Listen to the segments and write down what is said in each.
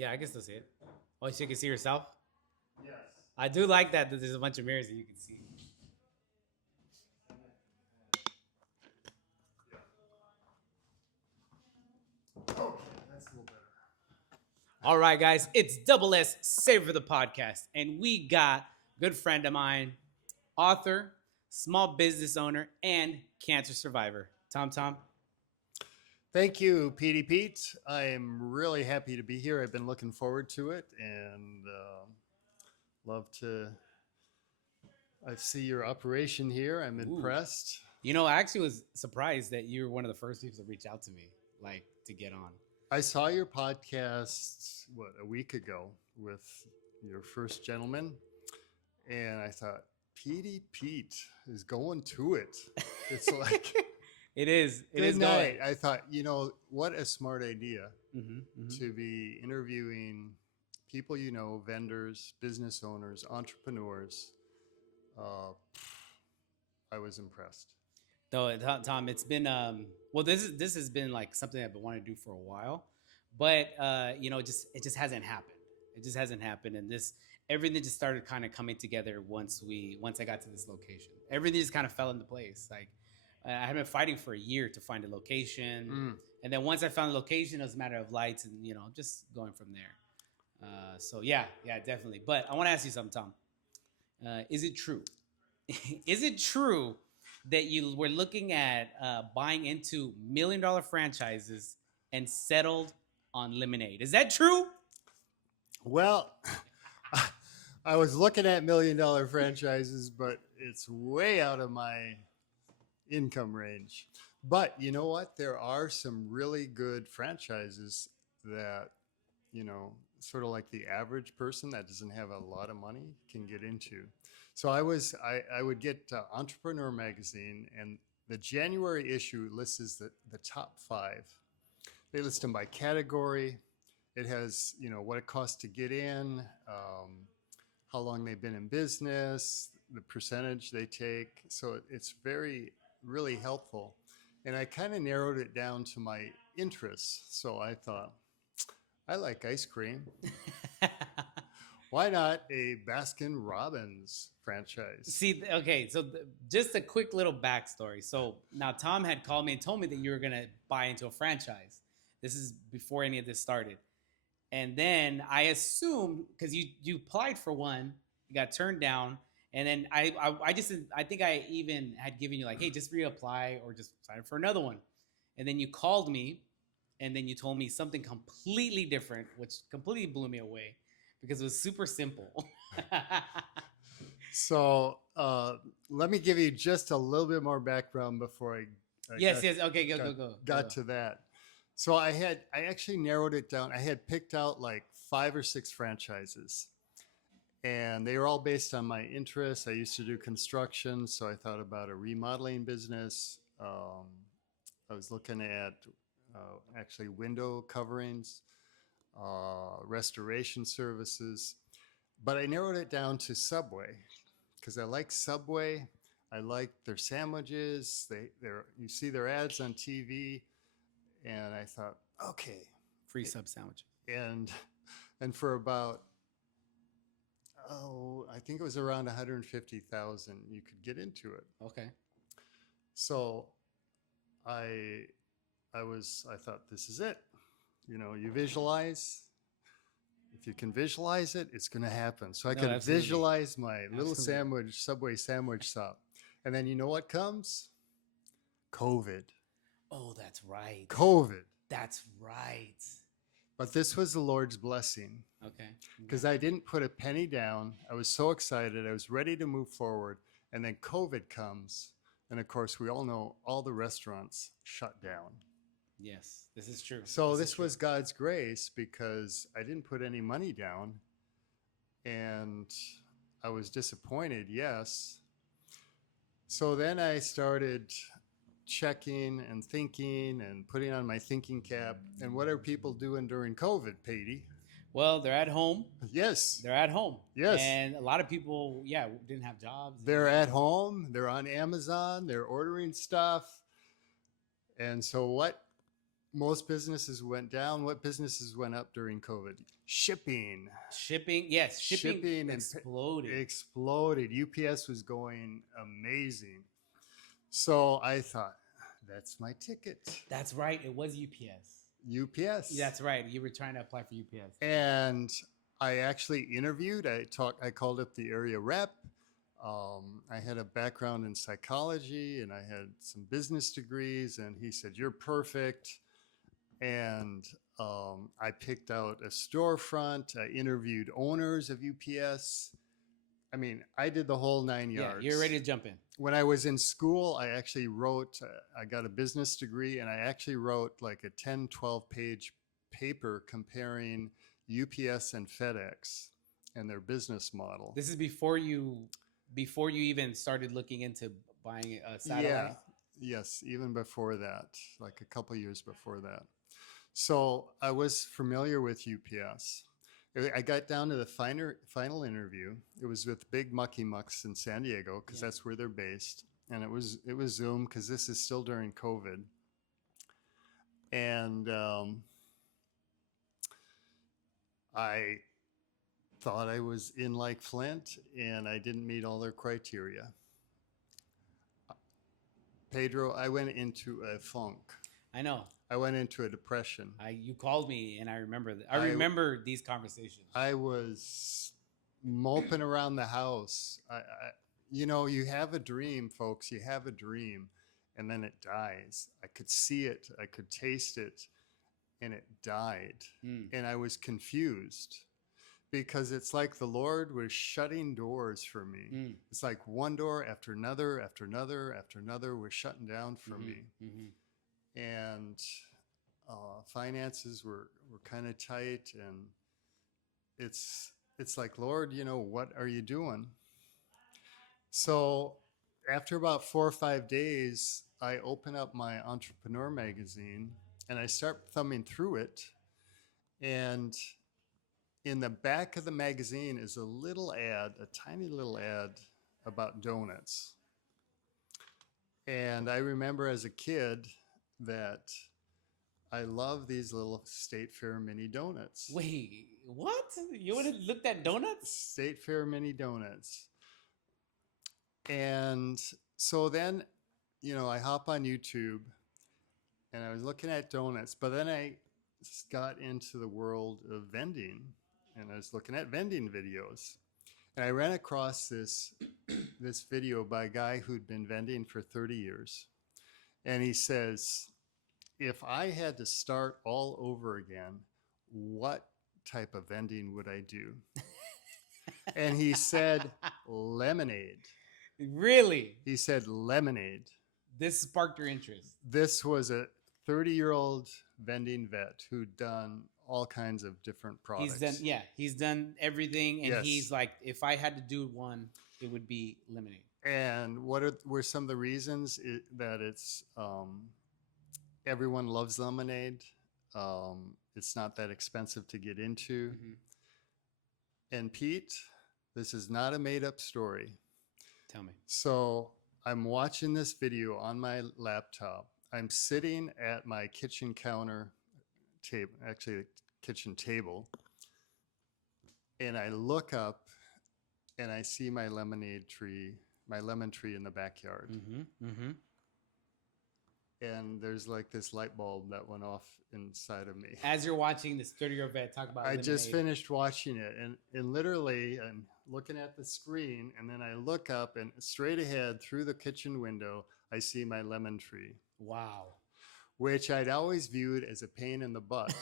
Yeah, I can still see it. Oh, so you can see yourself? Yes. I do like that there's a bunch of mirrors that you can see. Okay, that's a little better. All right, guys, it's Double S Savor the Podcast. And we got a good friend of mine, author, small business owner, and cancer survivor, Tom Tom. Thank you, Petey Pete. I am really happy to be here. I've been looking forward to it and love to. I see your operation here. I'm Ooh. impressed. I actually was surprised that you were one of the first people to reach out to me, like to get on. I saw your podcast, a week ago with your first gentleman, and I thought, Petey Pete is going to it. It's like, it is. It good is night. going. I thought, what a smart idea Mm-hmm. to be interviewing people vendors, business owners, entrepreneurs. Uh, I was impressed. Though Tom, it's been well, this has been like something I've been wanting to do for a while, but it just hasn't happened. It just hasn't happened, and this everything just started kind of coming together once I got to this location. Everything just kind of fell into place. Like I had been fighting for a year to find a location, and then once I found a location, it was a matter of lights and just going from there. So yeah, definitely. But I want to ask you something, Tom. Is it true? Is it true that you were looking at buying into $1 million franchises and settled on lemonade? Is that true? Well, I was looking at $1 million franchises, but it's way out of my income range. But you know what? There are some really good franchises that, sort of like the average person that doesn't have a lot of money can get into. So I would get Entrepreneur Magazine, and the January issue lists the top five. They list them by category. It has, what it costs to get in, how long they've been in business, the percentage they take. So it's really helpful. And I kind of narrowed it down to my interests. So I thought, I like ice cream. Why not a Baskin Robbins franchise? See, okay, so just a quick little backstory. So now Tom had called me and told me that you were gonna buy into a franchise. This is before any of this started, and then I assumed because you applied for one, you got turned down, and then I think I even had given you like, hey, just reapply or just sign up for another one, and then you called me, and then you told me something completely different, which completely blew me away because it was super simple. So let me give you just a little bit more background before yes. Okay, got to that. So I actually narrowed it down. I had picked out like 5 or 6 franchises, and they were all based on my interests. I used to do construction, so I thought about a remodeling business. I was looking at actually window coverings, restoration services, but I narrowed it down to Subway because I like Subway. I like their sandwiches. You see their ads on TV, and I thought, okay, free sub sandwich. And for about I think it was around 150,000, you could get into it. Okay. So I thought, this is it. You visualize. If you can visualize it, it's going to happen. So I could absolutely. Visualize my little Subway sandwich shop. And then you know what comes? COVID. Oh, that's right. COVID. That's right. But this was the Lord's blessing. Okay. Because I didn't put a penny down. I was so excited. I was ready to move forward. And then COVID comes. And of course, we all know all the restaurants shut down. Yes, this is true. So this was God's grace because I didn't put any money down, and I was disappointed, yes. So then I started checking and thinking and putting on my thinking cap. And what are people doing during COVID, Patey? Well, they're at home. Yes. They're at home. Yes. And a lot of people, didn't have jobs. They're at home. They're on Amazon. They're ordering stuff. And so what Most businesses went down. What businesses went up during COVID? Shipping. Shipping, yes, shipping Shipping and exploded. exploded. UPS was going amazing. So I thought, that's my ticket. That's right. It was UPS. UPS. That's right. You were trying to apply for UPS. And I actually interviewed. I called up the area rep. I had a background in psychology and I had some business degrees. And he said, "You're perfect." And I picked out a storefront. I interviewed owners of UPS. I mean, I did the whole 9 yards. Yeah, you're ready to jump in. When I was in school, I actually wrote, I got a business degree, and I actually wrote like a 10, 12-page paper comparing UPS and FedEx and their business model. This is before you even started looking into buying a satellite. Yeah, yes, even before that, like a couple years before that. So I was familiar with UPS. I got down to the final interview. It was with Big Mucky Mucks in San Diego because that's where they're based, and it was Zoom because this is still during COVID. And I thought I was in like Flint, and I didn't meet all their criteria. Pedro, I went into a funk. I know. I went into a depression. You called me, and I remember that. I remember these conversations. I was moping around the house. You have a dream, folks. You have a dream, and then it dies. I could see it. I could taste it, and it died. And I was confused because it's like the Lord was shutting doors for me. It's like one door after another, after another, after another was shutting down for me. And finances were kind of tight, and it's like, Lord, what are you doing? So after about 4 or 5 days, I open up my entrepreneur magazine and I start thumbing through it, and in the back of the magazine is a little ad, a tiny little ad about donuts. And I remember as a kid that I love these little State Fair mini donuts. Wait, what? You would have looked at donuts? State Fair mini donuts. And so then, I hop on YouTube and I was looking at donuts, but then I got into the world of vending and I was looking at vending videos. And I ran across this video by a guy who'd been vending for 30 years. And he says, if I had to start all over again, what type of vending would I do? And he said, lemonade. Really? He said lemonade. This sparked your interest. This was a 30-year-old vending vet who'd done all kinds of different products. He's done everything, and Yes. he's like, if I had to do one, it would be lemonade. And what were some of the reasons that it's everyone loves lemonade? It's not that expensive to get into. And Pete, this is not a made-up story. Tell me. So I'm watching this video on my laptop. I'm sitting at my kitchen counter table, actually the kitchen table, and I look up and I see my lemon tree in the backyard. And there's like this light bulb that went off inside of me. As you're watching this 30-year-old vet talk about lemonade. Just finished watching it, and literally I'm looking at the screen, and then I look up, and straight ahead through the kitchen window, I see my lemon tree. Wow. Which I'd always viewed as a pain in the butt.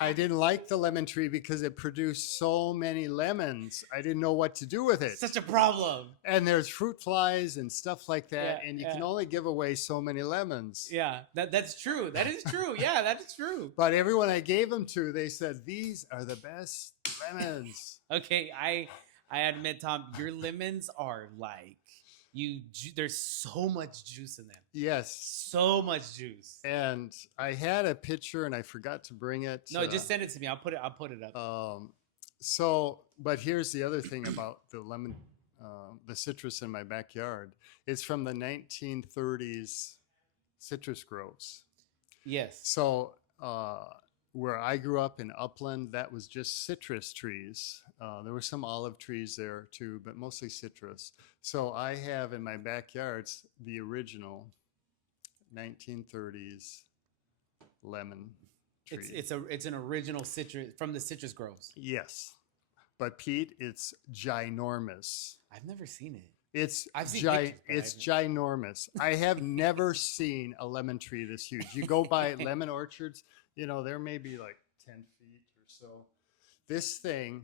I didn't like the lemon tree because it produced so many lemons. I didn't know what to do with it. Such a problem. And there's fruit flies and stuff like that, and you can only give away so many lemons. Yeah, that's true. That is true. Yeah, that is true. But everyone I gave them to, they said, these are the best lemons. Okay, I admit, Tom, your lemons are like, there's so much juice in them. Yes. So much juice. And I had a picture and I forgot to bring it. No, just send it to me. I'll put it up. But here's the other thing about the lemon, the citrus in my backyard. It's from the 1930s citrus groves. Yes. So where I grew up in Upland, that was just citrus trees. There were some olive trees there too, but mostly citrus. So I have in my backyards the original 1930s lemon tree. It's an original citrus from the citrus groves. Yes, but Pete, it's ginormous. I've never seen it. It's I've seen pictures, but I it's haven't. ginormous. I have never seen a lemon tree this huge. You go by lemon orchards, there may be like 10 feet or so. This thing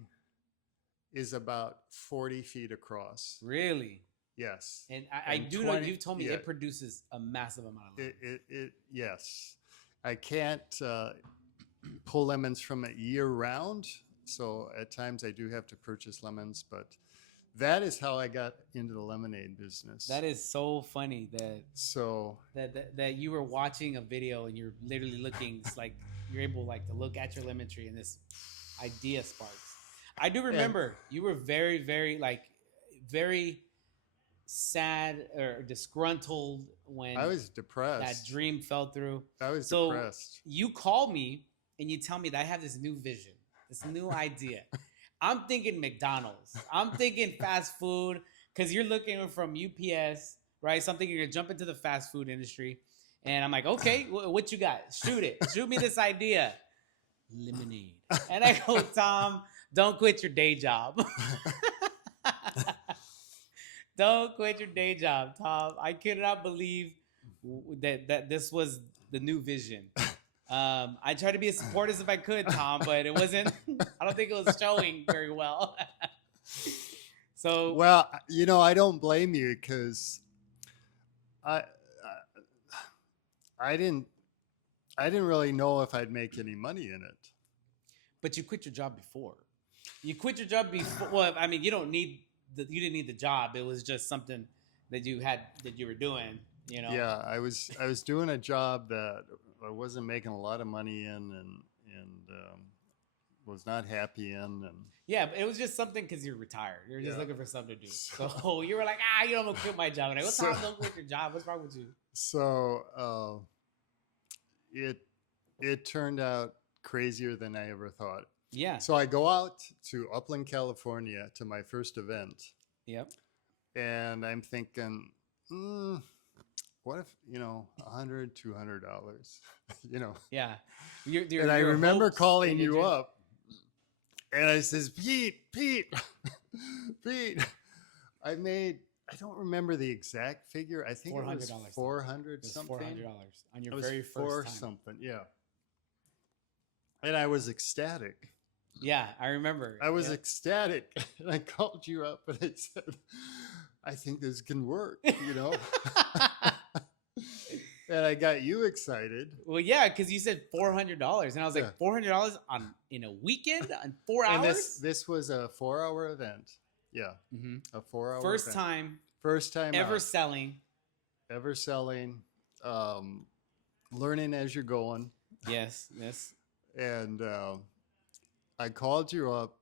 is about 40 feet across. Really? Yes. And I And do know 20, you've told me yeah, it produces a massive amount of lemons. yes. I can't pull lemons from it year round. So at times I do have to purchase lemons, but that is how I got into the lemonade business. That is so funny So that you were watching a video and you're literally looking. It's like you're able like to look at your lemon tree and this idea sparks. I do and remember you were very very like very sad or disgruntled when I was that depressed. dream fell through. I was So depressed. you call me and you tell me that I have this new vision, this new idea. I'm thinking McDonald's. I'm thinking fast food because you're looking from UPS, right? So I'm thinking you're gonna jump into the fast food industry, and I'm like, okay, what you got? Shoot it. Shoot me this idea. Lemonade. And I go, Tom, don't quit your day job. Don't quit your day job, Tom. I cannot believe that this was the new vision. I tried to be as supportive as I could, Tom, but it wasn't. I don't think it was showing very well. So Well, I don't blame you because I, I didn't really know if I'd make any money in it. but you quit your job before. You quit your job before. Well, I mean, you didn't need the job. It was just something that you were doing. Yeah, I was doing a job that I wasn't making a lot of money in, and was not happy in, and Yeah, but it was just something because you're retired. You're just yeah. looking for something to do. So, So you were like, I'm gonna quit my job. And I go, so, Tom, don't quit your job. What's wrong with you? so it turned out crazier than I ever thought. Yeah. So I go out to Upland, California to my first event, Yep. and I'm thinking, what if, $100, $200, Yeah. and I remember hopes calling and your you dreams. up and I says, Pete, Pete, I don't remember the exact figure. I think it was $400. 400 It was something. $400 on It your was very four first time. something. Yeah. And I was ecstatic. Yeah, I remember. I was Yeah. ecstatic. And I called you up and I said, I think this can work, And I got you excited. Well, yeah, because you said $400, and I was like, Yeah. $400 in a weekend on 4 And hours. this was a 4-hour event. Yeah. Mm-hmm. A 4-hour First event. time First time ever out. selling. Ever selling, learning as you're going. Yes, yes, And I called you up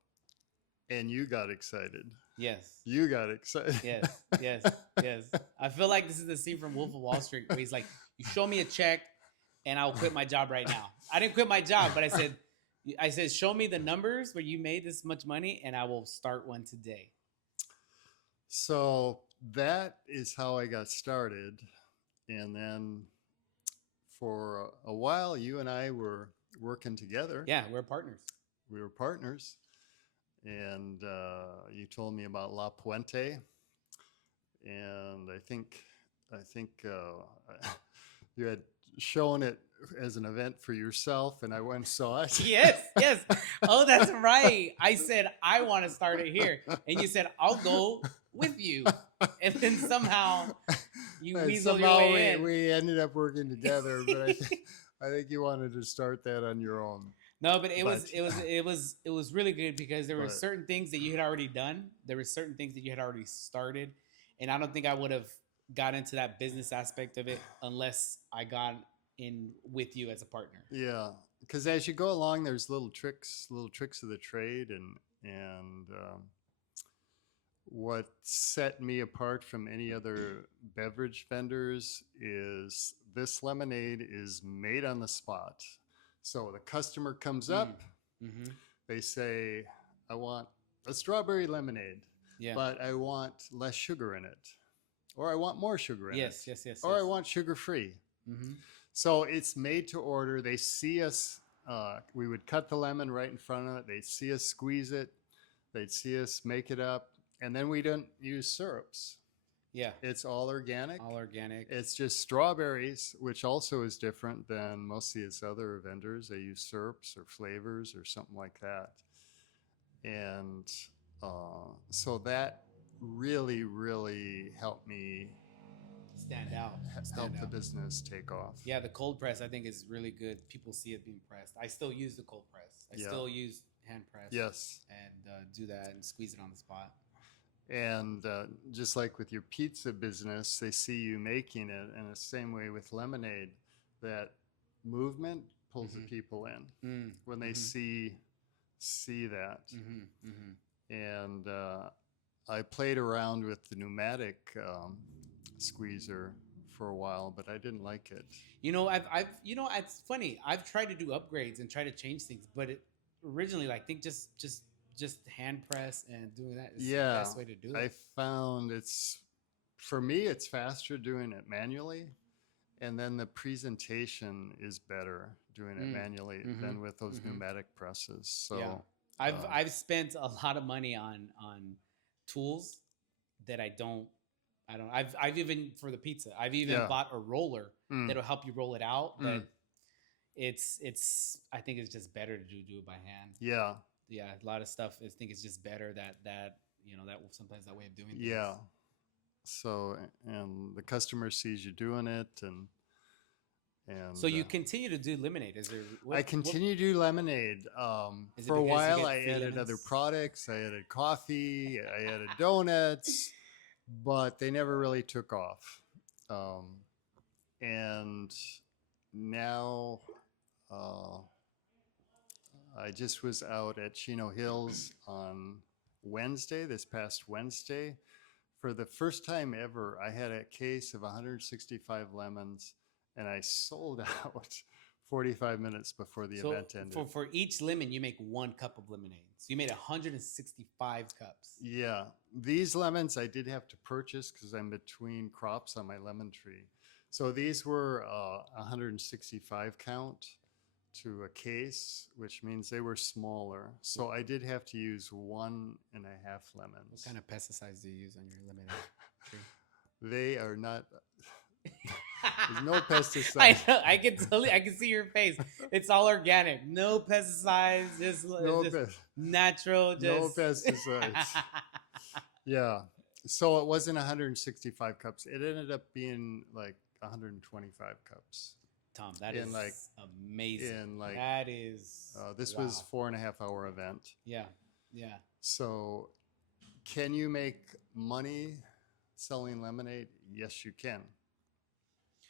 and you got excited. yes, You got excited. yes, yes, yes. I feel like this is the scene from Wolf of Wall Street where he's like, "You show me a check, and I'll quit my job right now." I didn't quit my job, but I said, "Show me the numbers where you made this much money, and I will start one today." So that is how I got started. And then for a while, you and I were working together. Yeah, we're partners. We were partners. And you told me about La Puente. And I think you had shown it as an event for yourself, and I went and saw it. Yes, yes. Oh, that's right. I said I want to start it here, and you said I'll go with you, and then somehow you And weaseled your somehow way in. we ended up working together, but I think you wanted to start that on your own. No, but it But- was really good because there were But- certain things that you had already done. There were certain things that you had already started, and I don't think I would have got into that business aspect of it unless I got in with you as a partner. Yeah, because as you go along, there's little tricks of the trade, and What set me apart from any other beverage vendors is this lemonade is made on the spot. So the customer comes Mm. up, Mm-hmm. they say, I want a strawberry lemonade, Yeah. but I want less sugar in it, or I want more sugar in it, Yes. Yes. Yes. or I Yes. want sugar free. Mm-hmm. So it's made to order. They see us, we would cut the lemon right in front of it. They'd see us squeeze it, they'd see us make it up, and then we don't use syrups. Yeah. It's all organic. All organic. It's just strawberries, which also is different than most of these other vendors. They use syrups or flavors or something like that. And so that really, really helped me Stand out. Stand help the out. business take off. Yeah, the cold press I think is really good. People see it being pressed. I still use the cold press. I Yeah. still use hand press. Yes. And do that and squeeze it on the spot. And just like with your pizza business, they see you making it, and the same way with lemonade, that movement pulls the Mm-hmm. people in Mm. when they Mm-hmm. see that. Mm-hmm. Mm-hmm. And I played around with the pneumatic squeezer for a while, but I didn't like it. It's funny. I've tried to do upgrades and try to change things, but originally, like, think just hand press and doing that is the Yeah, best way to do I it. found it's for me it's faster doing it manually, and then the presentation is better doing it Mm. manually Mm-hmm. than with those Mm-hmm. pneumatic presses. Yeah, So uh, I've spent a lot of money on tools that I don't. I've even for the pizza. I've even yeah, bought a roller mm, that'll help you roll it out, mm, but it's I think it's just better to do it by hand. yeah, Yeah, a lot of stuff I think it's just better that that sometimes that way of doing things. yeah. So and the customer sees you doing it, So and you continue to do lemonade. Is there I what continue to do lemonade. is it For a because you while, get I free added other lemons? products. I added coffee. I added donuts, but they never really took off. Um, and now uh, I just was out at Chino Hills on Wednesday, this past Wednesday. For the first time ever, I had a case of 165 lemons, and I sold out 45 minutes before the So event ended. for each lemon, you make 1 cup of lemonade. So you made 165 cups. Yeah, these lemons I did have to purchase because I'm between crops on my lemon tree. So these were 165 count to a case, which means they were smaller. So I did have to use 1.5 What lemons. kind of pesticides do you use on your lemonade tree? They are not. There's no I pesticide. know. I can see your face. It's all organic. No pesticides. No, Just natural. no Just. pesticides. Yeah. So it wasn't 165 cups. It ended up being like 125 cups. Tom, that is In like amazing. in like That is this wow. was 4.5 hour event. Yeah, yeah. So can you make money selling lemonade? Yes, you can.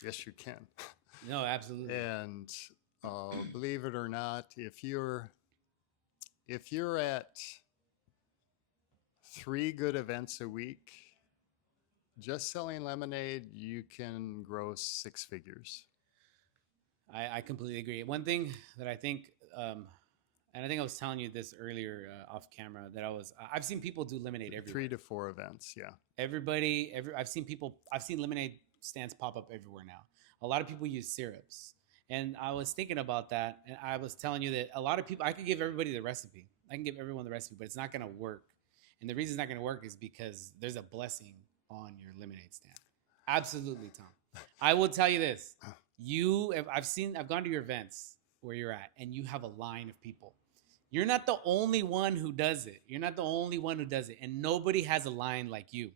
Yes, you can. No, absolutely. And believe it or not, if you're at 3 good events a week, just selling lemonade, you can gross 6 figures. I completely agree. One thing that I think, and I think I was telling you this earlier off camera, that I've seen people do lemonade everywhere. 3 to 4 events, yeah. I've seen lemonade stands pop up everywhere now. A lot of people use syrups. And I was thinking about that, and I was telling you that a lot of people, I could give everybody the recipe. I can give everyone the recipe, but it's not going to work. And the reason it's not going to work is because there's a blessing on your lemonade stand. Absolutely, Tom. I will tell you this. I've gone to your events where you're at, and you have a line of people. You're not the only one who does it. You're not the only one who does it, and nobody has a line like you.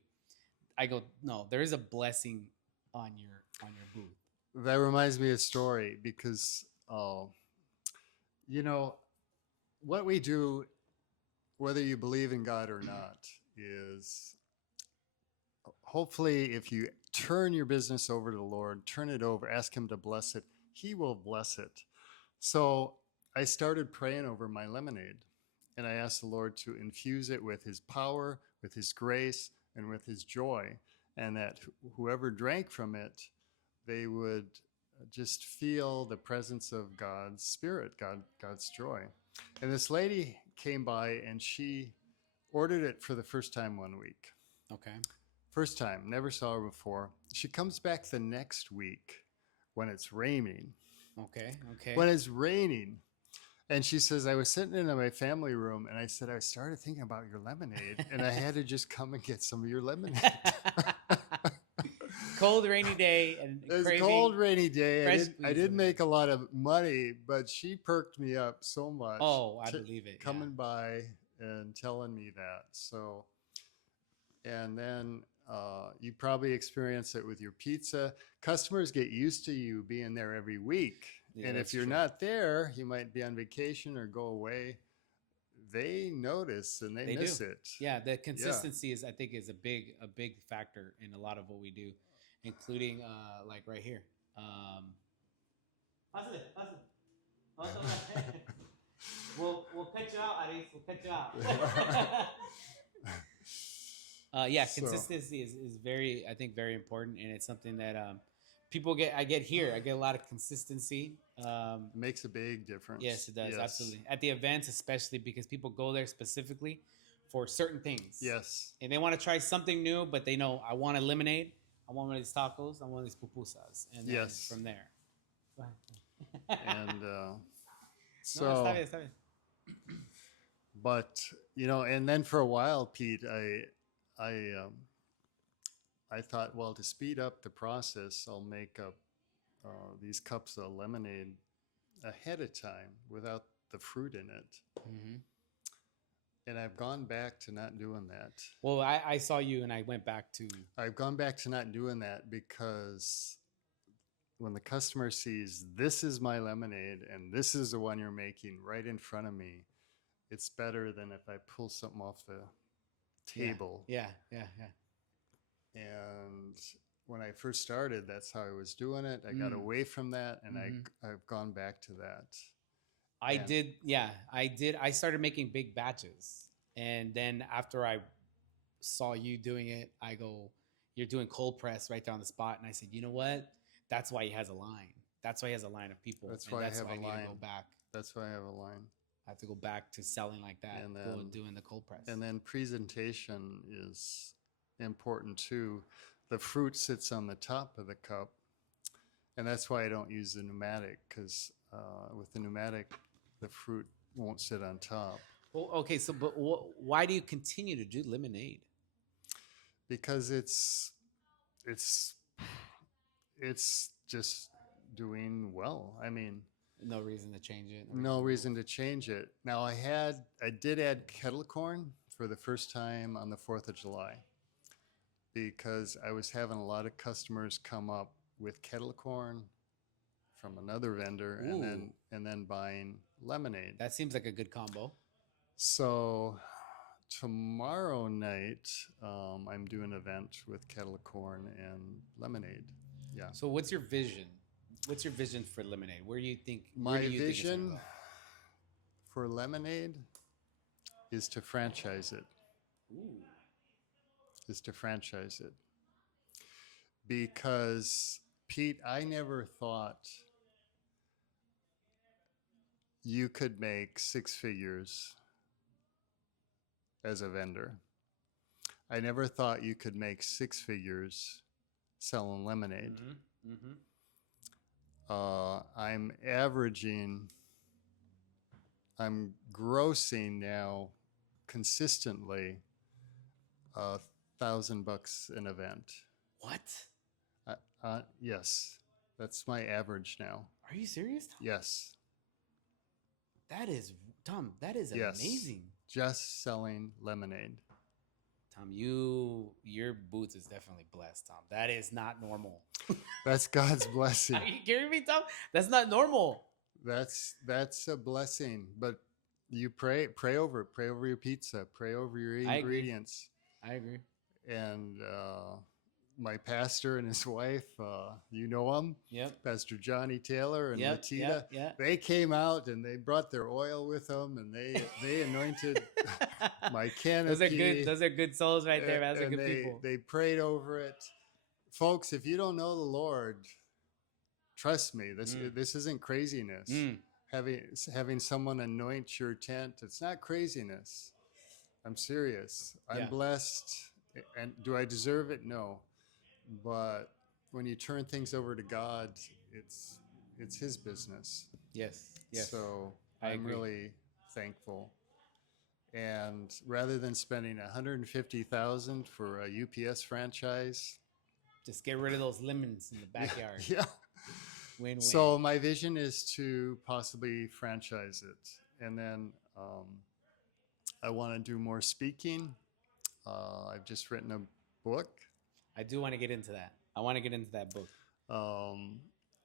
I go, no, there is a blessing on your booth. That reminds me of a story because, you know, what we do, whether you believe in God or not, is hopefully if you turn your business over to the Lord, turn it over, ask Him to bless it, He will bless it. So I started praying over my lemonade, And I asked the Lord to infuse it with his power, with his grace, and with his joy, and that whoever drank from it, they would just feel the presence of God's spirit, God's joy. And this lady came by and she ordered it for the first time one week. Okay. First time, never saw her before. She comes back the next week when it's raining. Okay. Okay. When it's raining. And she says, I was sitting in my family room and I said, I started thinking about your lemonade and I had to just come and get some of your lemonade. Cold, rainy day and It's a craving cold, rainy day. fresh I squeezed didn't lemonade. make a lot of money, but she perked me up so much. Oh, I believe it. Yeah. Coming by and telling me that. So, and then you probably experience it with your pizza. Customers get used to you being there every week. Yeah, And that's if you're true. not there, you might be on vacation or go away. They notice and they They do. miss it. Yeah, the Yeah. consistency is, I think, is a big factor in a lot of what we do, including like right here. Pásale, pásale. We'll cut you out, Aris. We'll cut you out. Yeah, So, consistency is very, I think, very important, and it's something that people get. I get here. I get a lot of consistency. it makes a big difference. Yes, it does. Yes. Absolutely. At the events, especially because people go there specifically for certain things. Yes. And they want to try something new, but they know I want a lemonade, I want one of these tacos, I want these pupusas. And then Yes. from there. And No, so, está bien, está bien. but and then for a while, Pete, I thought, well, to speed up the process, I'll make up these cups of lemonade ahead of time without the fruit in it. Mm-hmm. And I've gone back to not doing that. Well, I saw you and I went back to. I've gone back to not doing that because when the customer sees this is my lemonade and this is the one you're making right in front of me, it's better than if I pull something off the table. Yeah, yeah, yeah. And when I first started, that's how I was doing it. I got away from that, and I've gone back to that. I did. Yeah, I did. I started making big batches. And then after I saw you doing it, I go, you're doing cold press right there on the spot. And I said, you know what? That's why he has a line. That's why he has a line of people. That's and why that's I have why a need to line. go back. That's why I have a line. I have to go back to selling like that And go then- and doing the cold press. And then presentation is important too. The fruit sits on the top of the cup, and that's why I don't use the pneumatic, because with the pneumatic, the fruit won't sit on top. Well, okay, so but why do you continue to do lemonade? Because it's just doing well. I mean, No reason to change it. no reason to change it. Now I did add kettle corn for the first time on the 4th of July because I was having a lot of customers come up with kettle corn from another vendor and then buying lemonade. That seems like a good combo. So tomorrow night I'm doing an event with kettle corn and lemonade. Yeah. So what's your vision? What's your vision for lemonade? Where do you think My think it's gonna vision go? for lemonade is to franchise it. Ooh. Is to franchise it. Because, Pete, I never thought you could make 6 figures as a vendor. I never thought you could make 6 figures selling lemonade. Mm-hmm. Mm-hmm. I'm grossing now consistently $1,000 an event. What? Yes, that's my average now. Are you serious, Tom? Yes, That is Tom. That is yes, amazing. just selling lemonade. Tom, your booth is definitely blessed, Tom. That is not normal. That's God's blessing. Are you kidding me, Tom? That's not normal. That's a blessing. But you pray over it. Pray over your pizza. Pray over your I agree. ingredients. I agree. And my pastor and his wife, you know them, Yep. Pastor Johnny Taylor and Yep. Latita. Yep. Yep. They came out and they brought their oil with them, and they anointed my Those are good. canopy, Those are good souls right there, man. Those are and good people. they prayed over it. Folks, if you don't know the Lord, trust me, Mm. this isn't craziness. Mm. Having having someone anoint your tent, it's not craziness. I'm serious. I'm Yeah. blessed. And do I deserve it? No. But when you turn things over to God, it's it's his business. Yes. Yes. So I I'm agree. really thankful. And rather than spending 150,000 for a UPS franchise, Just get rid of those lemons in the yeah, backyard. yeah. Win-win. So my vision is to possibly franchise it, and then I want to do more speaking. I've just written a book. I do want to get into that. I want to get into that book. Um,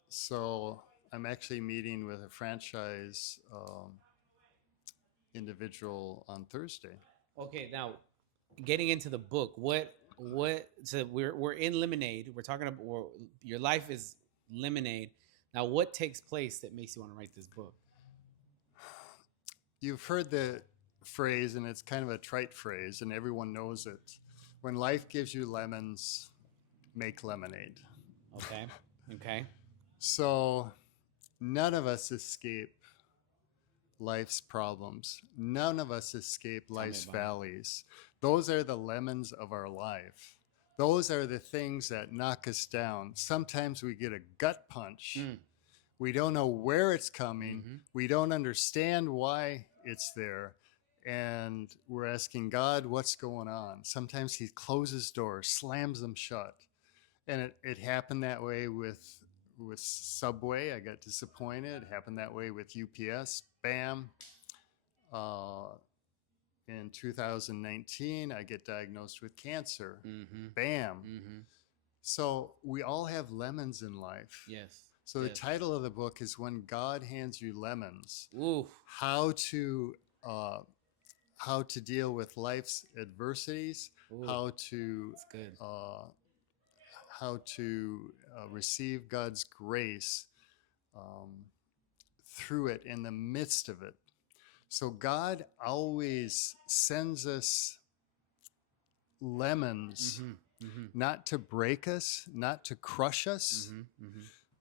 so I'm actually meeting with a franchise individual on Thursday. Okay, now getting into the book, what? So we're in Lemonade. We're talking about your life is Lemonade. Now, what takes place that makes you want to write this book? You've heard the phrase, and it's kind of a trite phrase, and everyone knows it. When life gives you lemons, make lemonade. Okay. Okay. So none of us escape life's problems. None of us escape Tell me life's about it. valleys. Those are the lemons of our life. Those are the things that knock us down. Sometimes we get a gut punch. Mm. We don't know where it's coming. Mm-hmm. We don't understand why it's there. And we're asking God, what's going on? Sometimes he closes doors, slams them shut. And it happened that way with Subway. I got disappointed. It happened that way with UPS. Bam. Uh, in 2019, I get diagnosed with cancer. Mm-hmm. Bam. Mm-hmm. So we all have lemons in life. Yes. So the Yes. title of the book is When God Hands You Lemons: Ooh. How to uh, how to deal with life's adversities, Ooh. how to That's good. receive God's grace um, through it in the midst of it. So God always sends us lemons, Mm-hmm. Mm-hmm. not to break us, not to crush us, Mm-hmm. Mm-hmm.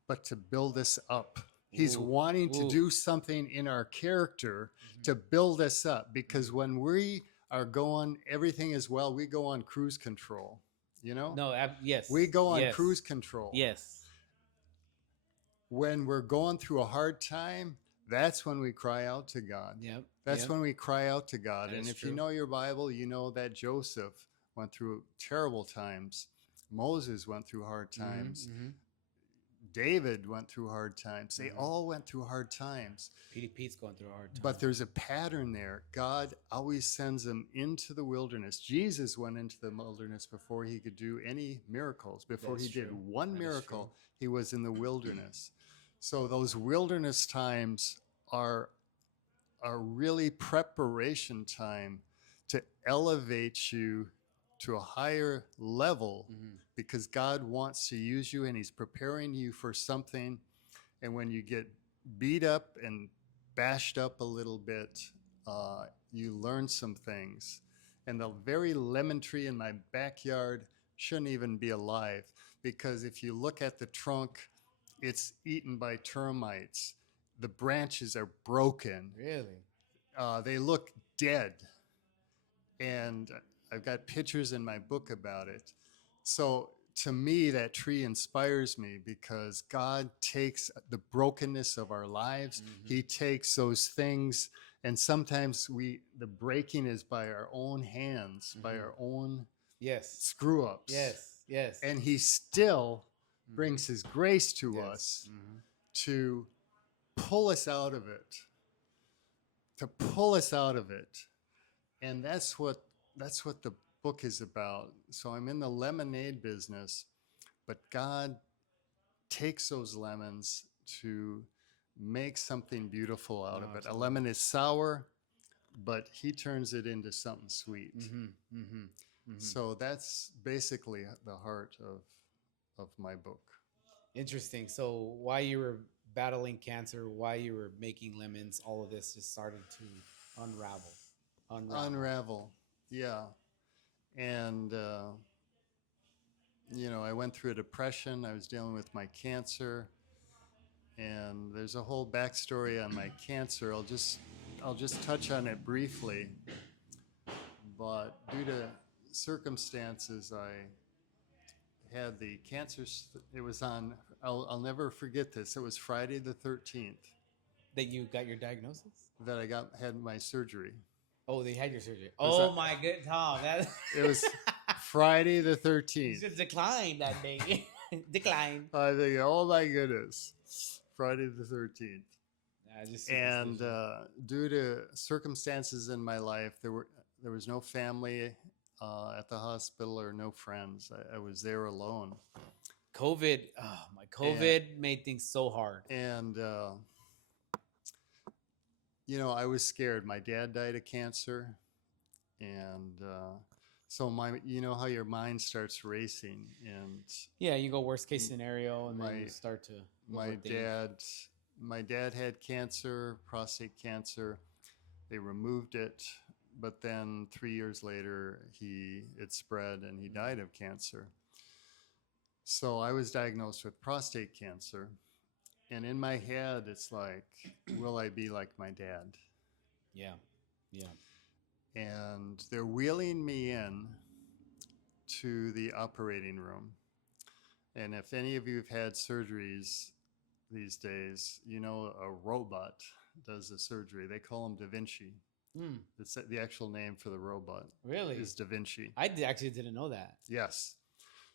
but to build us up. He's Ooh. wanting to Ooh. do something in our character to build us up, because when we are going, everything is well, we go on cruise control, you know? No. Yes. We go on Yes. cruise control. Yes. When we're going through a hard time, that's when we cry out to God. Yep. That's Yep. when we cry out to God. That And is if you true. know your Bible, you know that Joseph went through terrible times. Moses went through hard times. Mm-hmm. David went through hard times. They Mhm. all went through hard times. PDP's going through a hard time. But there's a pattern there. God always sends them into the wilderness. Jesus went into the wilderness before he could do any miracles. Before That's he did true. one That is miracle, true. he was in the wilderness. So those wilderness times are really preparation time to elevate you to a higher level, Mm-hmm. because God wants to use you and he's preparing you for something. And when you get beat up and bashed up a little bit, you learn some things. And the very lemon tree in my backyard shouldn't even be alive, because if you look at the trunk, it's eaten by termites. The branches are broken. Really? They look dead. And I've got pictures in my book about it. So to me, that tree inspires me, because God takes the brokenness of our lives. Mm-hmm. He takes those things, and sometimes the breaking is by our own hands, by Mhm. our own Yes. screw ups. Yes. Yes. And he still Mhm. brings his grace to Yes. us Mm-hmm. to pull us out of it, to pull us out of it. And that's what the book is about. So I'm in the lemonade business, but God takes those lemons to make something beautiful out of it. A lemon is sour, but he turns it into something sweet. Mm-hmm. Mm-hmm. Hmm. So that's basically the heart of my book. Interesting. So while you were battling cancer, while you were making lemons, all of this just started to unravel, unravel. Unravel, yeah. And I went through a depression. I was dealing with my cancer, and there's a whole backstory on my cancer. I'll just touch on it briefly. But due to circumstances, I had the cancer. It was on. I'll never forget this. It was Friday the 13th That you got your diagnosis? that I had my surgery. Oh, they had your surgery. It was a, Oh my good Tom. That it was Friday the you 13th. should decline that day. Decline. I think, oh my goodness, Friday the 13th. Just And superstition. due to circumstances in my life, there was no family at the hospital or no friends. I was there alone. COVID. Oh my And COVID made things so hard. and I was scared. My dad died of cancer, and so you know how your mind starts racing, and Yeah, you go worst case m- scenario, and then you my start to my overthink. dad my dad had cancer, prostate cancer. They removed it, but then 3 years later, it spread and he died Mm. of cancer. So I was diagnosed with prostate cancer, and in my head, it's like, will I be like my dad? Yeah, yeah. And they're wheeling me in to the operating room. And if any of you have had surgeries these days, a robot does the surgery. They call him Da Vinci. Mm, It's the actual name for the robot really? is Da Vinci. Actually didn't know that. Yes.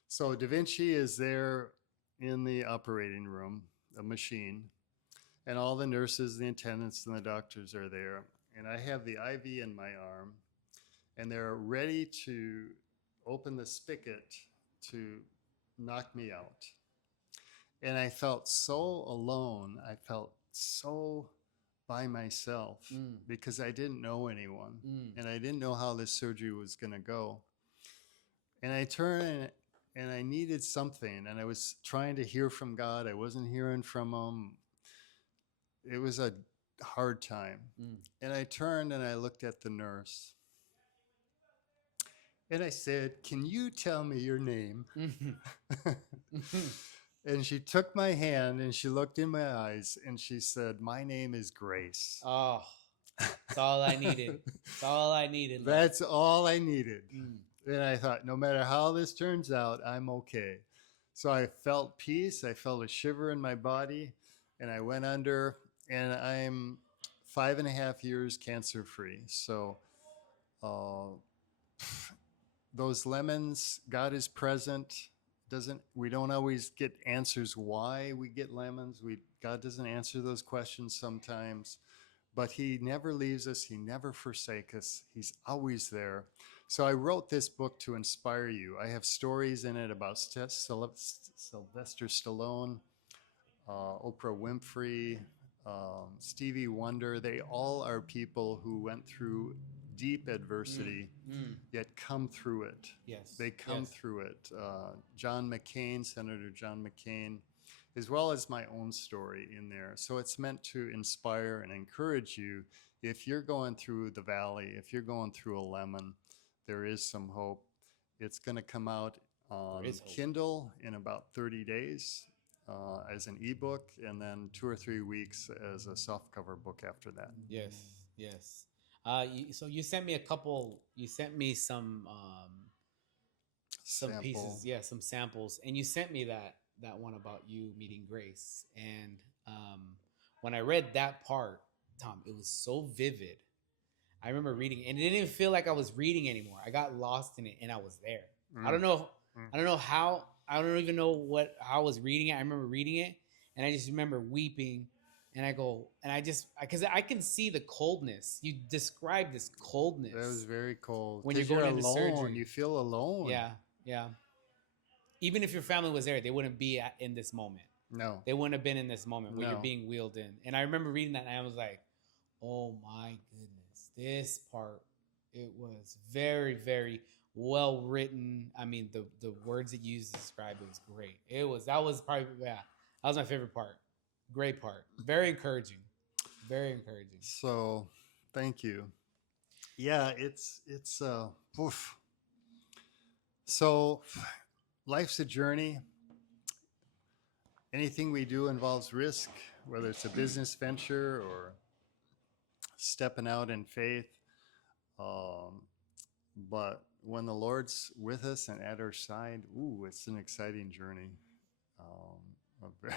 So Da Vinci is there in the operating room, a machine, and all the nurses, the attendants, and the doctors are there. And I have the IV in my arm, and they're ready to open the spigot to knock me out. And I felt so alone. I felt so by myself Mm, because I didn't know anyone mm. and I didn't know how this surgery was going to go. And I turned and I needed something, and I was trying to hear from God. I wasn't hearing from him. It was a hard time. Mm. And I turned and I looked at the nurse and I said, "Can you tell me your name?" Mhm. Mhm. And she took my hand and she looked in my eyes and she said, "My name is Grace." Oh, it's all I needed. It's all I needed, Lord. That's all I needed. Mm. And I thought, no matter how this turns out, I'm okay. So I felt peace. I felt a shiver in my body, and I went under, and I'm 5.5 years cancer free. So uh, those lemons, God is present. Doesn't We don't always get answers why we get lemons. God doesn't answer those questions sometimes, but he never leaves us. He never forsakes us. He's always there. So I wrote this book to inspire you. I have stories in it about Sylvester Stallone, Oprah Winfrey, Stevie Wonder. They all are people who went through deep Mm. adversity, Mm. yet come through it. Yes. They come Yes. through it. John McCain, Senator John McCain, as well as my own story in there. So it's meant to inspire and encourage you. If you're going through the valley, if you're going through a lemon, there is some hope. It's going to come out There on is hope. Kindle in about 30 days as an ebook, and then 2 or 3 weeks as a softcover book after that. Yes. Yes. So you sent me a couple. You sent me some Sample. pieces. Yeah, some samples, and you sent me that one about you meeting Grace. And um, when I read that part, Tom, it was so vivid. I remember reading it, and it didn't even feel like I was reading anymore. I got lost in it, and I was there. I Mm, don't know. mm. I don't know how. I don't even know how I was reading it. I remember reading it, and I just remember weeping. And I go, and because I can see the coldness. You describe this That was coldness very cold when you're because you're going into alone. surgery. You feel alone. Yeah, yeah. Even if your family was there, they wouldn't be in this moment. No, They wouldn't have been in this moment where you're no. being wheeled in. And I remember reading that, and I was like, "Oh my goodness, this part! It was very, very well written. I mean, the words it used to describe it was great. It was that was probably yeah, that was my favorite part. Great part. Very encouraging. Very encouraging. So, thank you. Yeah, it's oof. So life's a journey. Anything we do involves risk, whether it's a business venture or stepping out in faith. Um, but when the Lord's with us and at our side, ooh, it's an exciting journey. A very,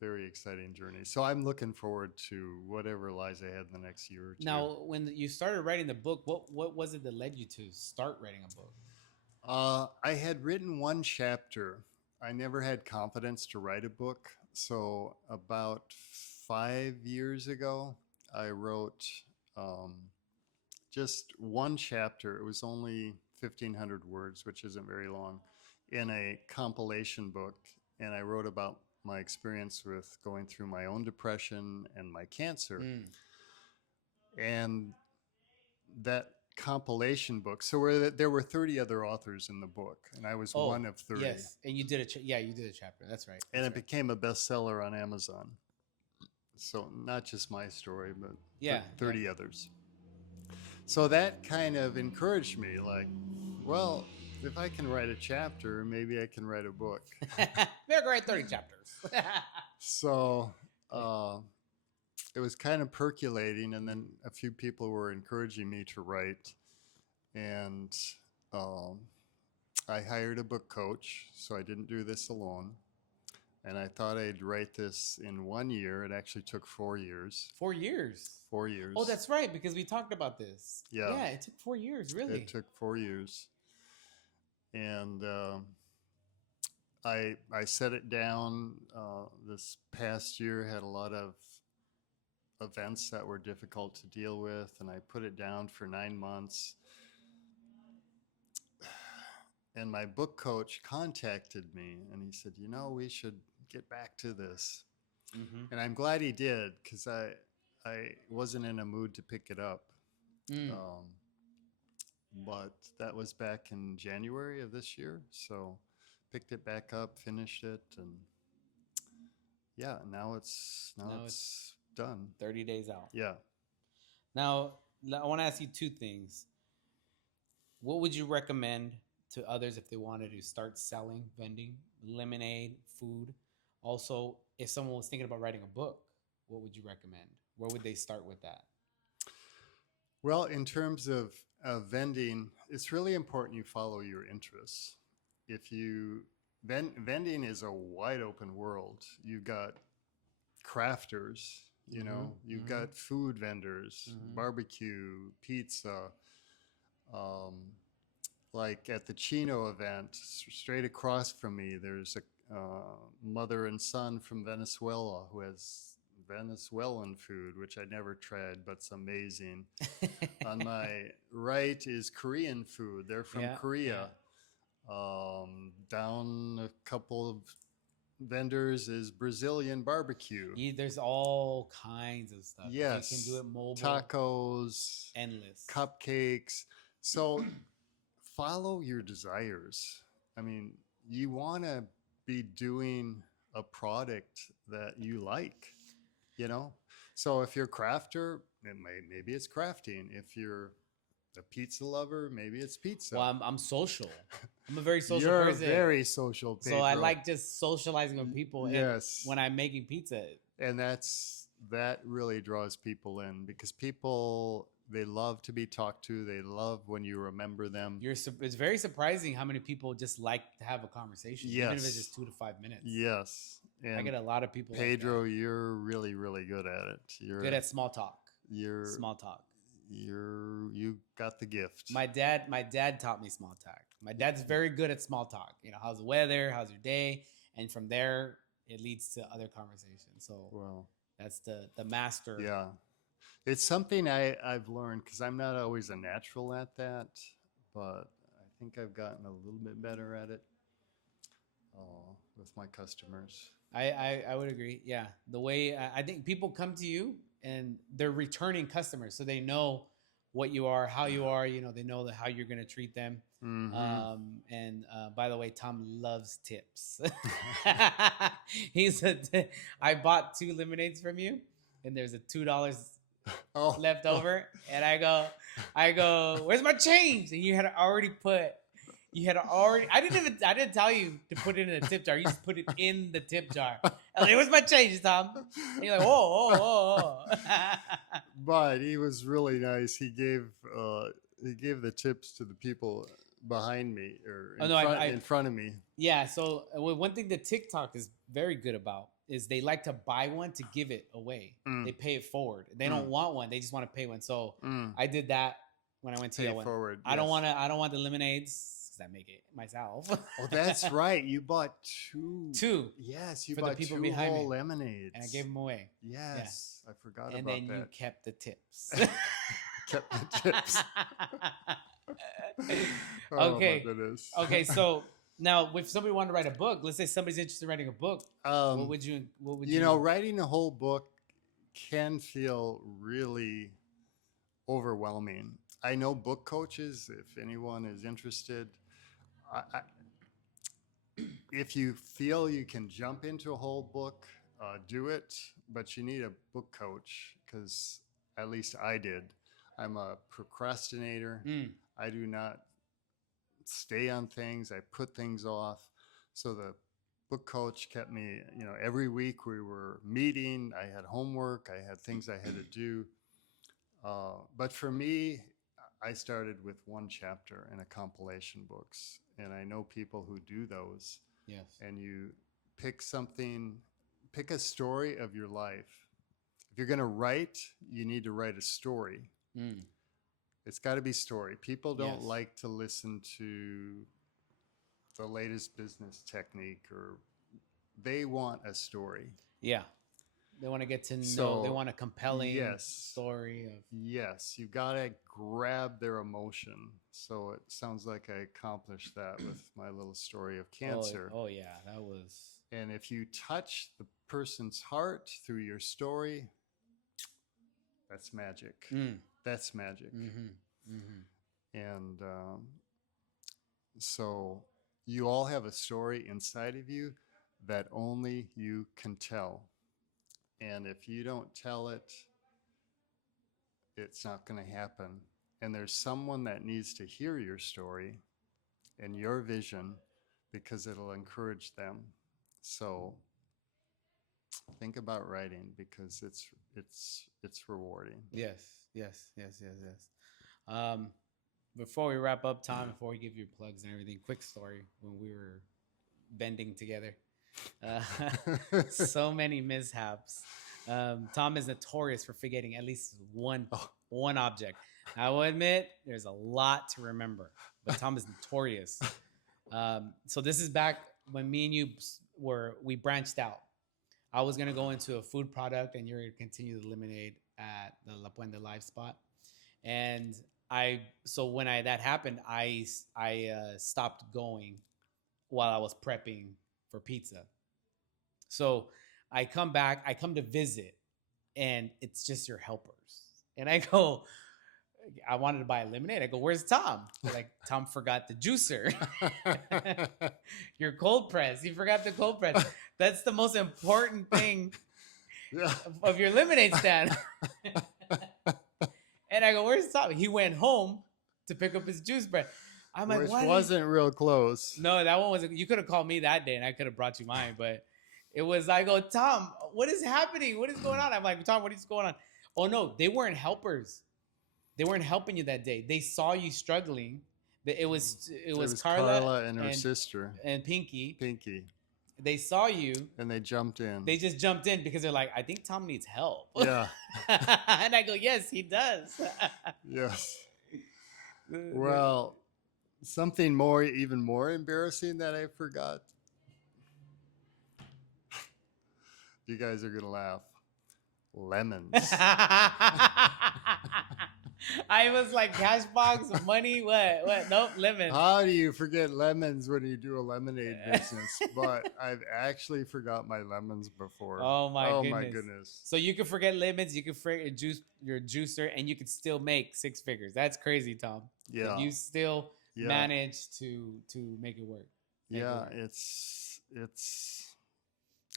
very exciting journey. So I'm looking forward to whatever lies ahead in the next year or two. Now, when you started writing the book, what was it that led you to start writing a book? I had written one chapter. I never had confidence to write a book. So about 5 years ago, I wrote um, just one chapter. It was only 1,500 words, which isn't very long, in a compilation book. And I wrote about my experience with going through my own depression and my cancer. Mm. And that compilation book. So there were 30 other authors in the book, and I was Oh, one of 30. yes, and you did a yeah, you did a chapter. That's right. And That's it right. became a bestseller on Amazon. So not just my story, but Yeah, yeah. 30 others. So that kind of encouraged me, like, well, if I can write a chapter, maybe I can write a book. They're great 30 chapters. So it was kind of percolating, and then a few people were encouraging me to write. And um, I hired a book coach, so I didn't do this alone. And I thought I'd write this in 1 year. It actually took 4 years. 4 years. 4 years. Oh, that's right, because we talked about this. Yeah. Yeah, it took 4 years, really. It took 4 years. And I set it down. This past year had a lot of events that were difficult to deal with, and I put it down for 9 months. And my book coach contacted me, and he said, we should get back to this. Mm-hmm. And I'm glad he did, because I wasn't in a mood to pick it up. Mm. But that was back in January of this year. So picked it back up, finished it, and yeah, now it's done. 30 days out. Yeah. Now, I want to ask you two things. What would you recommend to others if they wanted to start selling, vending, lemonade, food? Also, if someone was thinking about writing a book, what would you recommend? Where would they start with that? Well, in terms of vending, it's really important you follow your interests. If you vending is a wide open world. You've got crafters, you've got food vendors, barbecue, pizza. Like at the Chino event, straight across from me, there's a mother and son from Venezuela who has Venezuelan food, which I never tried, but it's amazing. On my right is Korean food. They're from Korea. Yeah. Down a couple of vendors is Brazilian barbecue. Yeah, there's all kinds of stuff. Yes. You can do it mobile. Tacos. Endless. Cupcakes. So follow your desires. I mean, you want to be doing a product that you like, So if you're a crafter, maybe it's crafting. If you're a pizza lover, maybe it's pizza. Well, I'm social. I'm a very social You're person. You're very social, Pedro. So I like just socializing with people. Yes. When I'm making pizza. And that really draws people in, because people, they love to be talked to. They love when you remember them. It's very surprising how many people just like to have a conversation, yes. even if it's just 2 to 5 minutes. Yes. And I get a lot of people. Pedro, like you're really, really good at it. You're good at small talk. Small talk. You got the gift. My dad taught me small talk. My dad's very good at small talk. How's the weather? How's your day? And from there, it leads to other conversations. So that's the master. Yeah. It's something I've learned, because I'm not always a natural at that, but I think I've gotten a little bit better at it with my customers. I would agree. Yeah. The way I think people come to you and they're returning customers, so they know what you are, how you are. You know, they know that how you're gonna treat them. Mm-hmm. And by the way, Tom loves tips. He's I bought two lemonades from you, and there's a $2 Oh, left oh. over, and I go, where's my change? And you had already put, you had already, I didn't tell you to put it in a tip jar. You just put it in the tip jar. I was like, where's my change, Tom? And you're like, whoa, whoa, whoa, whoa. But he was really nice. He gave the tips to the people behind me or Oh no, I in front of me. yeah. So one thing that TikTok is very good about is they like to buy one to give it away. Mm, They pay it forward. They mm, don't want one. They just want to pay one. So mm. I did that when I went to Pay your one. forward. I don't Yes. want to. I don't want the lemonades because I make it myself. Oh, that's right. You bought two. Two Yes, you for the bought people two behind whole me, lemonades. and I gave them away. Yes, I forgot And about then you that. kept the tips. Kept the tips. Oh my Okay. goodness. Okay. So now, if somebody wanted to write a book, let's say somebody's interested in writing a book, what would you? What would you? you know, writing a whole book can feel really overwhelming. I know book coaches, if anyone is interested. I, if you feel you can jump into a whole book, do it, but you need a book coach because at least I did. I'm a procrastinator. Mm, I do not stay on things, I put things off. So the book coach kept me, you know, every week we were meeting, I had homework, I had things I had to do. But for me, I started with one chapter in a compilation books, and I know people who do those. yes. And you pick something, pick a story of your life. If you're going to write, you need to write a story. Mm, It's got to be story. People don't yes. like to listen to the latest business technique, or they want a story. Yeah. They want to get to know. So, They want a compelling yes. story of. Yes, you got to grab their emotion. So it sounds like I accomplished that with my little story of cancer. Oh yeah, that was. And if you touch the person's heart through your story, that's magic. Mm, That's magic. mm-hmm, mm-hmm. And so you all have a story inside of you that only you can tell. And if you don't tell it, it's not going to happen. And there's someone that needs to hear your story and your vision because it'll encourage them. So think about writing because it's rewarding. Yes, yes, yes, yes, yes. Before we wrap up, Tom, before we give your plugs and everything, quick story when we were bending together. Uh, so many mishaps. Tom is notorious for forgetting at least one object. I will admit there's a lot to remember, but Tom is notorious. So this is back when me and you we branched out. I was gonna go into a food product, and you're gonna continue the lemonade at the La Puente Live spot. And so when that happened, I stopped going while I was prepping for pizza. So I come back, I come to visit, and it's just your helpers. And I go, I wanted to buy a lemonade. I go, where's Tom? They're like, Tom forgot the juicer. Your cold press. You forgot the cold press. That's the most important thing of your lemonade stand. And I go, where's Tom? He went home to pick up his juice bread. I'm like, which what? wasn't real close. No, that one wasn't. You could have called me that day and I could have brought you mine. But it was, I go, Tom, what is happening? What is going on? I'm like, Tom, what is going on? Oh, no, they weren't helpers. They weren't helping you that day. They saw you struggling. It was Carla and her sister. And Pinky. They saw you. And they jumped in. They just jumped in because they're like, I think Tom needs help. Yeah. And I go, yes, he does. Yes. Well, something even more embarrassing that I forgot. You guys are going to laugh. Lemons. I was like cash box, money, what? Nope, lemons. How do you forget lemons when you do a lemonade business? But I've actually forgot my lemons before. Oh my Oh my goodness. goodness. So you can forget lemons, you can forget your juicer, and you can still make six figures. That's crazy, Tom. That Yeah. you still Yeah. manage to make it work. Make it Yeah, work.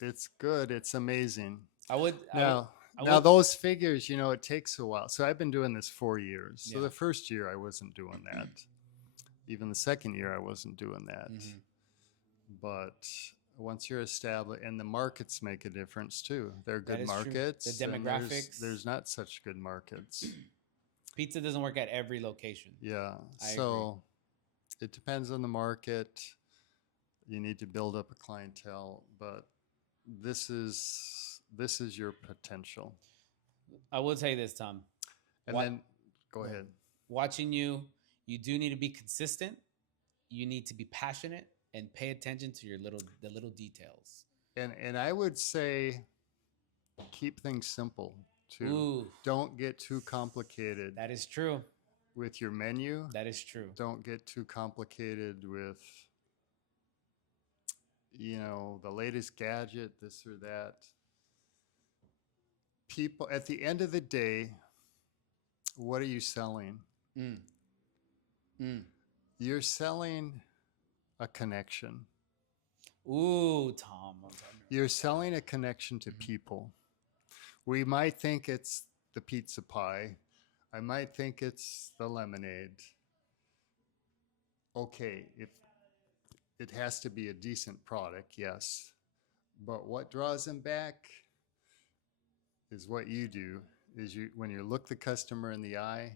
it's good. It's amazing. I would I would Now, I now would those figures, it takes a while. So I've been doing this 4 years. So yeah. the first year I wasn't doing that. Even the second year I wasn't doing that. Mhm. But once you're established, and the markets make a difference too. They're That good is true. The markets, and demographics. there's not such good markets. Pizza doesn't work at every location. Yeah. I agree. So it depends on the market. You need to build up a clientele, but this is your potential. I will tell you this, Tom. And What then go Go ahead. ahead. Watching you, you do need to be consistent. You need to be passionate and pay attention to the little details. And I would say keep things simple too. Ooh, Don't get too complicated that is true. with your menu. That is true. Don't get too complicated with the latest gadget, this or that. People, at the end of the day, what are you selling? Mm, mm. You're selling a connection. Ooh, Tom. I'm telling you. You're selling a connection to people. We might think it's the pizza pie. I might think it's the lemonade. Okay, if it has to be a decent product, yes. But what draws them back is what you do. Is when you look the customer in the eye,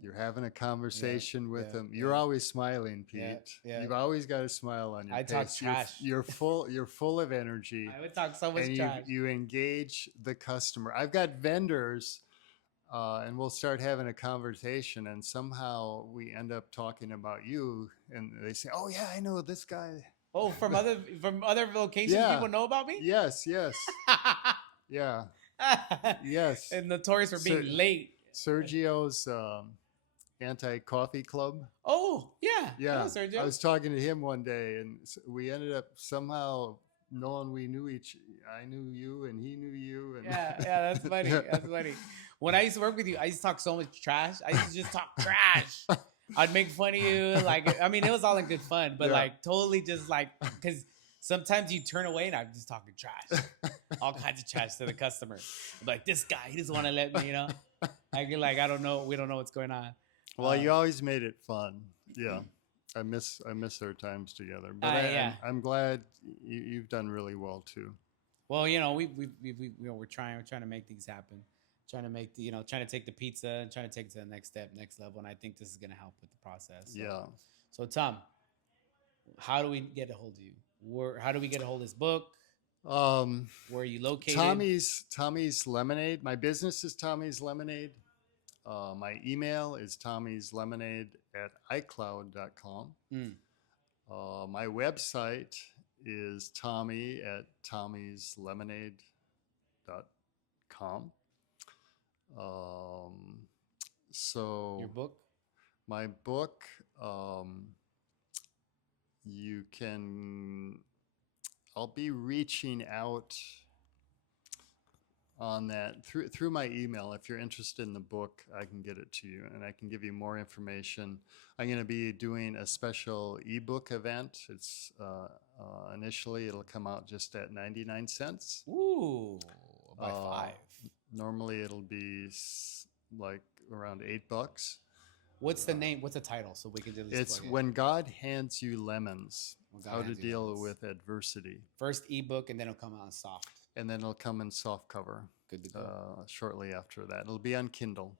you're having a conversation with them. You're always smiling, Pete. Yeah. You've always got a smile on your I face. talk trash. You're full. You're full of energy, I would talk so much and trash. you engage the customer. I've got vendors, and we'll start having a conversation, and somehow we end up talking about you, and they say, "Oh yeah, I know this guy." Oh, from other locations, Yeah. people know about me. Yes. Yeah. Yes. And notorious for being late. Sergio's anti-coffee club. Oh yeah, I know Yeah, Sergio. I was talking to him one day, and we ended up somehow knowing we knew each. I knew you, and he knew you. And Yeah, that's funny. That's funny. When I used to work with you, I used to talk so much trash. I used to just talk trash. I'd make fun of you. Like, I mean, it was all in good fun, but Yeah. like totally just like, because sometimes you turn away and I'm just talking trash, all kinds of trash to the customer. I'm like, this guy, he doesn't want to let me, I get like, I don't know. We don't know what's going on. Well, you always made it fun. Yeah, I miss our times together. But Yeah. I'm glad you've done really well too. Well, we're trying to make things happen. Trying to make trying to take the pizza and trying to take it to the next step, next level. And I think this is going to help with the process. So, Yeah. So Tom, how do we get a hold of you? How do we get a hold of this book? Where are you located? Tommy's Lemonade. My business is Tommy's Lemonade. My email is tommy'slemonade@icloud.com. Mm. My website is tommy@tommy'slemonade.com. So Your book? my book, you can. I'll be reaching out on that through my email. If you're interested in the book, I can get it to you, and I can give you more information. I'm going to be doing a special ebook event. It's initially it'll come out just at 99 cents. Ooh, by 5. Normally it'll be like around $8. What's the name? What's the title? So we can do this. It's When God Hands You Lemons: How to Deal with Adversity. First ebook, and then it'll come out in soft. And then it'll come in soft cover. Good to go. Shortly after that, it'll be on Kindle.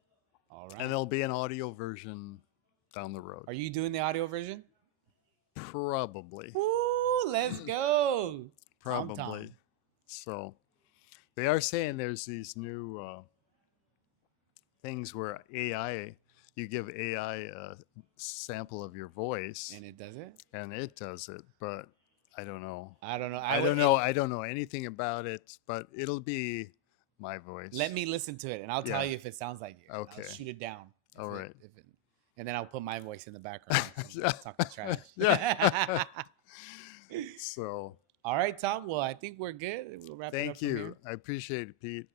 All right. And there'll be an audio version down the road. Are you doing the audio version? Probably. Ooh, let's go. Probably. Tom. So they are saying there's these new things where you give AI a sample of your voice, and it does it. And it does it, but I don't know. I don't know. I don't know anything about it, but it'll be my voice. Let me listen to it, and I'll tell you if it sounds like you. Okay. I'll shoot it down. All right. And then I'll put my voice in the background. Yeah. Talking trash. Yeah. So. All right, Tom. Well, I think we're good. We'll wrap it up. Thank you. I appreciate it, Pete.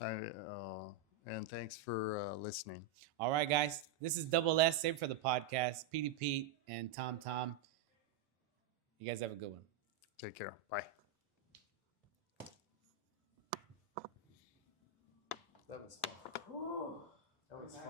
And thanks for listening. All right, guys. This is Double S. Save for the podcast. Petey Pete and Tom Tom. You guys have a good one. Take care. Bye. That was fun. That was fun.